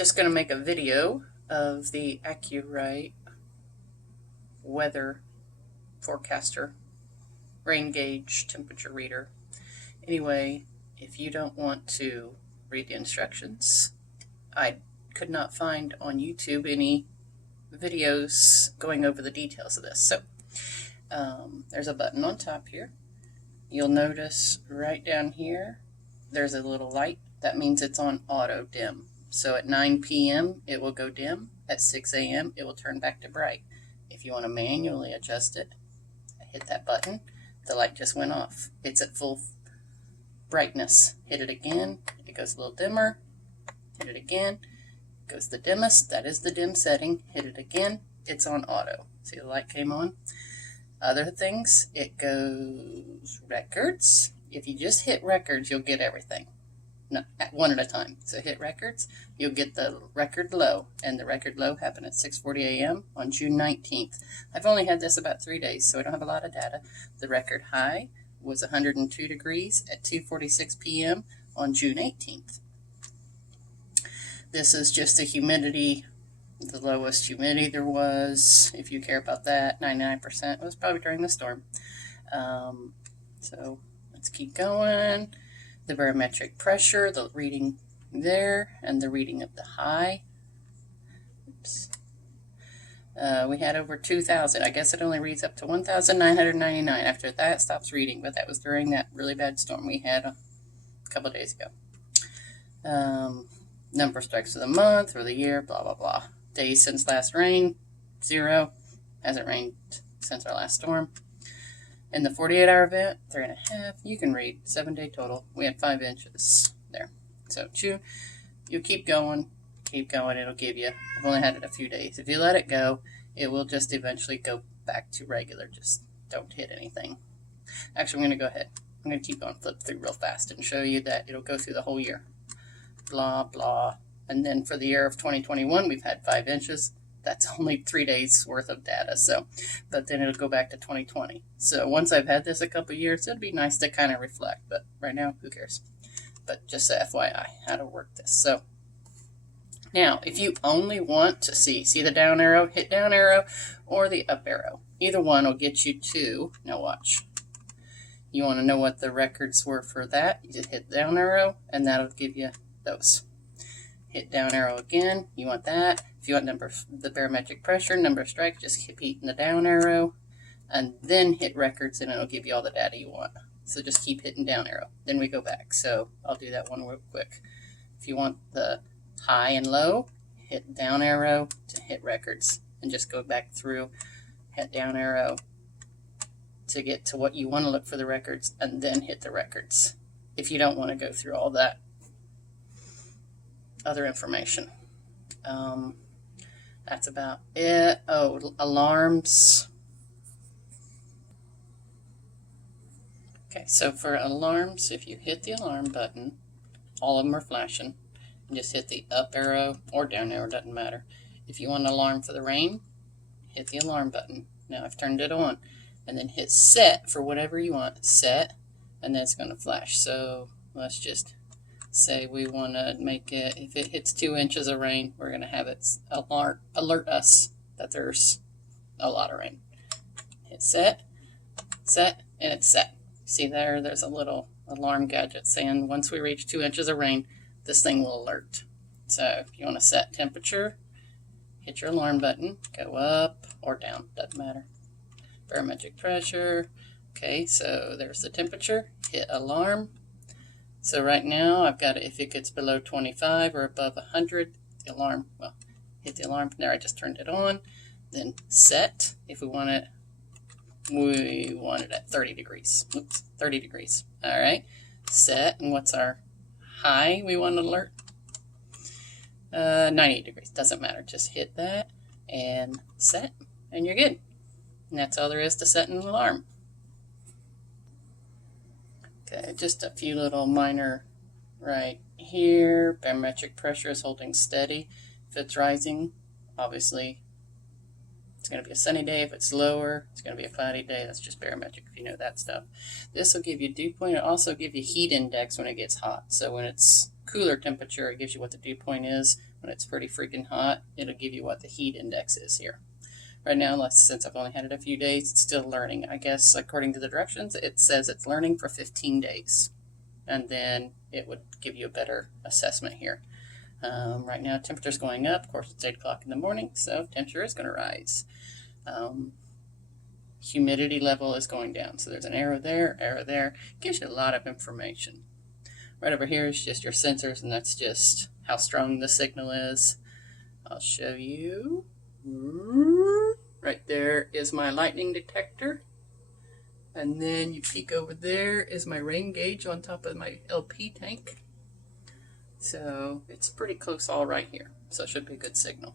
just going to make a video of the AcuRite weather forecaster rain gauge temperature reader. Anyway, if you don't want to read the instructions, I could not find on YouTube any videos going over the details of this. So there's a button on top here. You'll notice right down here there's a little light. That means it's on auto dim. So at 9 p.m. it will go dim. At 6 a.m. it will turn back to bright. If you want to manually adjust it, hit that button. The light just went off. It's at full brightness. Hit it again, it goes a little dimmer. Hit it again, it goes the dimmest. That is the dim setting. Hit it again, it's on auto. See, the light came on. Other things, it goes records. If you just hit records, you'll get everything. No, one at a time. So hit records, you'll get the record low, and the record low happened at 6:40 a.m. on June 19th. I've only had this about 3 days, so I don't have a lot of data. The record high was 102 degrees at 2:46 p.m. on June 18th. This is just the humidity, the lowest humidity there was, if you care about that. 99%. It was probably during the storm. So let's keep going. The barometric pressure, the reading there, and the reading of the high. Oops. We had over 2,000. I guess it only reads up to 1,999. After that, it stops reading, but that was during that really bad storm we had a couple of days ago. Number of strikes of the month or the year, blah, blah, blah. Days since last rain, 0. Hasn't rained since our last storm. In the 48-hour event, 3.5. You can read 7-day total. We had 5 inches there. So you keep going. It'll give you. I've only had it a few days. If you let it go, it will just eventually go back to regular. Just don't hit anything. Actually, I'm going to go ahead. I'm going to keep going, flip through real fast and show you that it'll go through the whole year. Blah, blah. And then for the year of 2021, we've had 5 inches. That's only 3 days worth of data. So, but then it'll go back to 2020. So once I've had this a couple of years, it'd be nice to kind of reflect. But right now, who cares? But just FYI, how to work this. So now, if you only want to see the down arrow, hit down arrow, or the up arrow. Either one will get you to, now watch. You want to know what the records were for that, you just hit down arrow, and that'll give you those. Hit down arrow again, you want that. If you want the barometric pressure, number of strikes, just keep hitting the down arrow, and then hit records, and it'll give you all the data you want. So just keep hitting down arrow. Then we go back. So I'll do that one real quick. If you want the high and low, hit down arrow to hit records, and just go back through, hit down arrow to get to what you want to look for the records, and then hit the records if you don't want to go through all that other information. That's about it. Oh, alarms. Okay, so for alarms, if you hit the alarm button, all of them are flashing. And just hit the up arrow or down arrow, doesn't matter. If you want an alarm for the rain, hit the alarm button. Now I've turned it on. And then hit set for whatever you want. Set, and then it's going to flash. So let's just say we want to make it, if it hits 2 inches of rain, we're going to have it alert us that there's a lot of rain. Hit set, and it's set. See there's a little alarm gadget saying once we reach 2 inches of rain, this thing will alert. So if you want to set temperature, hit your alarm button, go up or down, doesn't matter. Barometric pressure. Okay, so there's the temperature. Hit alarm. So right now I've got it, if it gets below 25 or above 100, the alarm, well, hit the alarm. There, I just turned it on. Then set, if we want it at 30 degrees. Oops, 30 degrees. All right, set, and what's our high we want to alert? 98 degrees, doesn't matter. Just hit that and set, and you're good. And that's all there is to setting an alarm. Okay, just a few little minor right here. Barometric pressure is holding steady. If it's rising, obviously it's going to be a sunny day. If it's lower, it's going to be a cloudy day. That's just barometric if you know that stuff. This will give you dew point. It'll also give you heat index when it gets hot. So when it's cooler temperature, it gives you what the dew point is. When it's pretty freaking hot, it'll give you what the heat index is here. Right now, since I've only had it a few days, it's still learning. I guess according to the directions, it says it's learning for 15 days. And then it would give you a better assessment here. Right now, temperature's going up. Of course, it's 8 o'clock in the morning, so temperature is going to rise. Humidity level is going down. So there's an arrow there. Gives you a lot of information. Right over here is just your sensors, and that's just how strong the signal is. I'll show you. Right there is my lightning detector. And then you peek over there is my rain gauge on top of my LP tank. So it's pretty close all right here. So it should be a good signal.